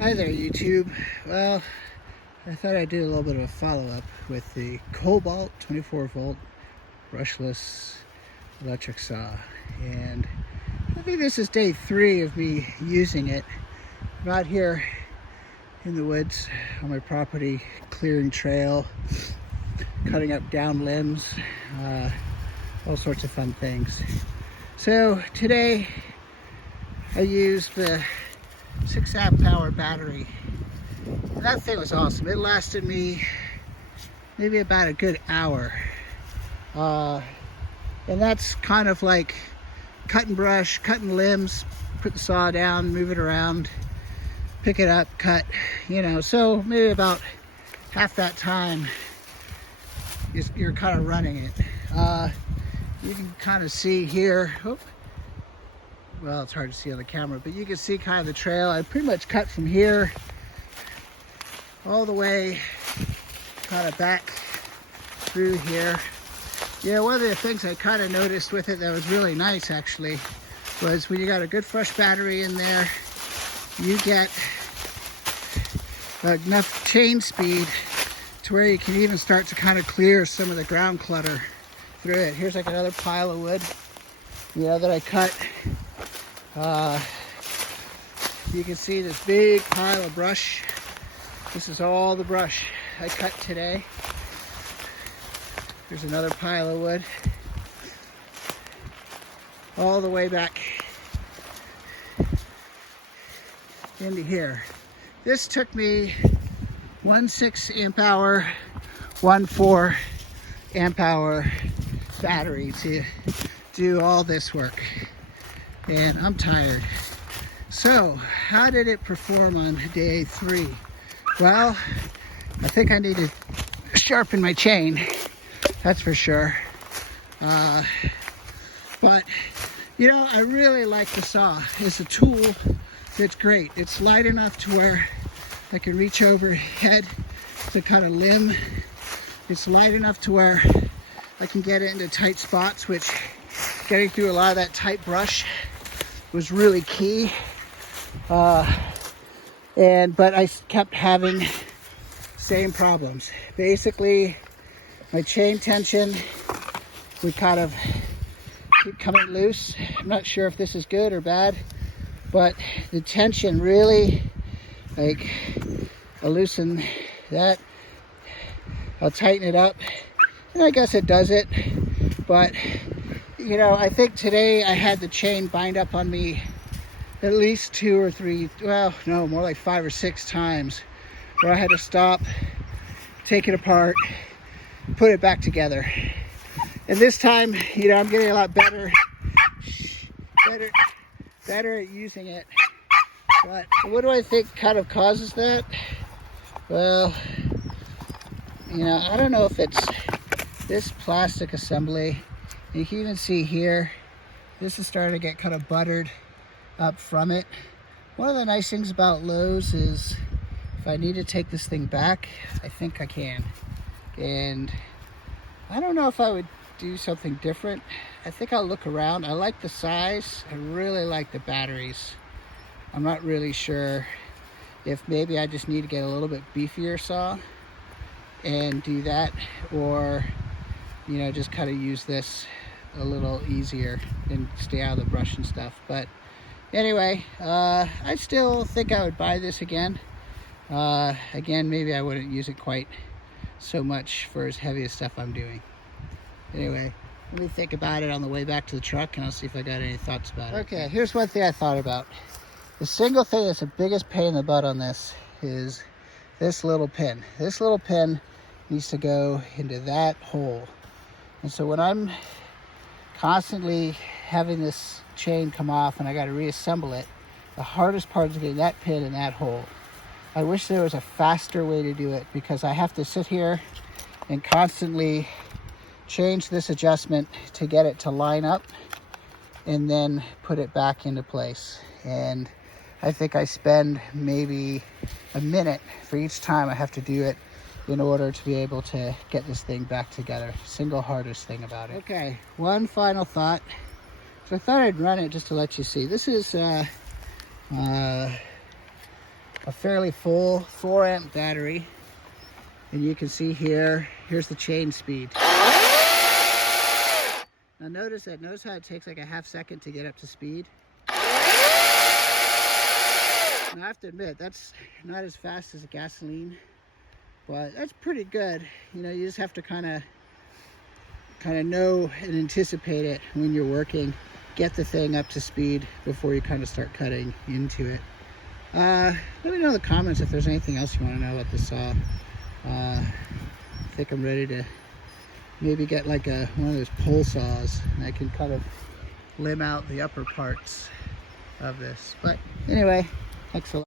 Hi there, YouTube. Well, I thought I'd do a little bit of a follow-up with the Kobalt 24-volt brushless electric saw. And I think this is day 3 of me using it. I'm out here in the woods on my property, clearing trail, cutting up down limbs, all sorts of fun things. So today I used the 6 amp hour battery. And that thing was awesome. It lasted me maybe about a good hour. And that's kind of like cutting brush, cutting limbs, put the saw down, move it around, pick it up, cut, so maybe about half that time you're kind of running it. You can kind of see here, well, it's hard to see on the camera, but you can see kind of the trail. I pretty much cut from here all the way kind of back through here. One of the things I kind of noticed with it that was really nice actually was when you got a good fresh battery in there, you get enough chain speed to where you can even start to kind of clear some of the ground clutter through it. Here's like another pile of wood, that I cut. You can see this big pile of brush. This is all the brush I cut today. There's another pile of wood all the way back into here. This took me 1.6 amp hour, 1.4 amp hour battery to do all this work. And I'm tired. So, how did it perform on day 3? Well, I think I need to sharpen my chain, that's for sure. But, I really like the saw. It's a tool that's great. It's light enough to where I can reach overhead to cut a limb. It's light enough to where I can get it into tight spots, which getting through a lot of that tight brush was really key. But I kept having same problems. Basically, my chain tension would kind of keep coming loose. I'm not sure if this is good or bad, but the tension really, I'll loosen that, I'll tighten it up, and I guess it does it. But I think today I had the chain bind up on me at least 2 or 3, well, no, more like 5 or 6 times, where I had to stop, take it apart, put it back together. And this time, I'm getting a lot better at using it. But what do I think kind of causes that? Well, I don't know if it's this plastic assembly. You can even see here, this is starting to get kind of buttered up from it. One of the nice things about Lowe's is if I need to take this thing back, I think I can. And I don't know if I would do something different. I think I'll look around. I like the size. I really like the batteries. I'm not really sure if maybe I just need to get a little bit beefier saw and do that, or just kind of use this a little easier and stay out of the brush and stuff. But anyway, I still think I would buy this again. Again, maybe I wouldn't use it quite so much for as heavy as stuff I'm doing. Anyway, let me think about it on the way back to the truck, and I'll see if I got any thoughts about it. Okay, here's one thing I thought about. The single thing that's the biggest pain in the butt on this is this little pin. This little pin needs to go into that hole. And so when I'm constantly having this chain come off and I got to reassemble it, the hardest part is getting that pin in that hole. I wish there was a faster way to do it, because I have to sit here and constantly change this adjustment to get it to line up and then put it back into place. And I think I spend maybe a minute for each time I have to do it in order to be able to get this thing back together. Single hardest thing about it. Okay, one final thought. So I thought I'd run it just to let you see. This is a fairly full 4-amp battery. And you can see here, here's the chain speed. Now notice how it takes like a half second to get up to speed? Now I have to admit, that's not as fast as a gasoline, but that's pretty good. You know, you just have to kind of know and anticipate it when you're working. Get the thing up to speed before you kind of start cutting into it. Let me know in the comments if there's anything else you want to know about this saw. I think I'm ready to maybe get like one of those pole saws, and I can kind of limb out the upper parts of this. But anyway, thanks a lot.